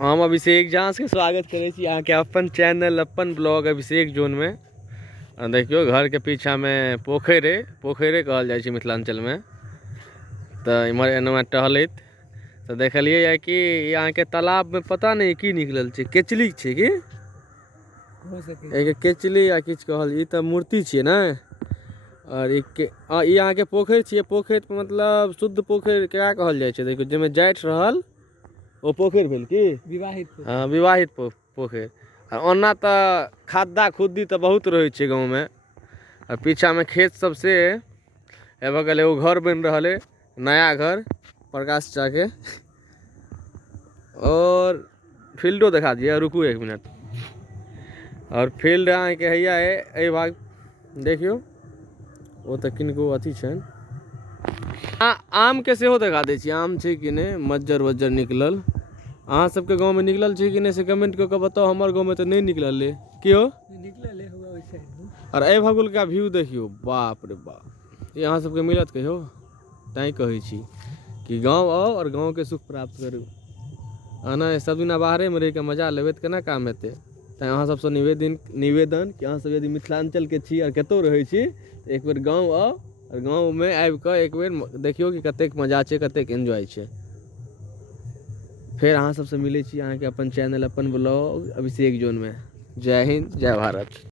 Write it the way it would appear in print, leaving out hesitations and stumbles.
हम अभिषेक झा के स्वागत करे छी अहाँ के अपन चैनल अपन ब्लॉग अभिषेक जोन में। देखियो घर के पीछा में पोखरे कहल जाय छै मिथिलांचल में। तो इमहर एना टहलैत तो देखलिए या कि यहाँ के तालाब में पता नहीं की निकलल छै, केचली छै कि केचली या किछ कहल। ई तो मूर्ति छिए ना। और यहाँ के पोखर छिए। पोखर मतलब शुद्ध पोखर क्या कहल जाय छै। देखियो जेमे जाइत रहल ओ पोखर भेल की विवाहित। हाँ विवाहित पोखर। ओना तो खद्दा खुद्दी तो बहुत रहे छै गाँव में। और पीछा में खेत सब से बगल एगो घर बन रहा है, नया घर प्रकाश चा के। और फील्डो दिखा दिया, रुकू एक मिनट। और फील्ड अहाँ के हैया है भाग देखियो वो तो किनको अथी छन। आम के सेहो दिखा दै छी। आम छै कि नहीं, मज्जर वज्जर निकलल अहाँ सबके गांव में निकलल छै कि नहीं से कमेंट करके बताओ। हमर गांव में तो नहीं निकलल है। क्यों निकलल है होगा वैसे। और ए भगुल का व्यू देखियो, बाप रे बाप। ये अहाँ सबके मिलत कहियो तैं कहै छी कि गांव आओ और गांव के सुख प्राप्त करू। आना सब दिन बाहरे में रह के मजा लेबे तो केना काम हेतै। तैं अहाँ सबसे निवेदन कि अहाँ सब यदि मिथिलांचल के छी और कतौ रहै छी तो एक बेर गांव आओ और गांव में आबि के एक बेर देखियो कि कतेक मजा छै, कतेक एंजॉय छै। फिर अहाँ सबसे मिले छी अहाँ के अपन चैनल अपन ब्लॉग अभिषेक जोन में। जय हिंद जय भारत।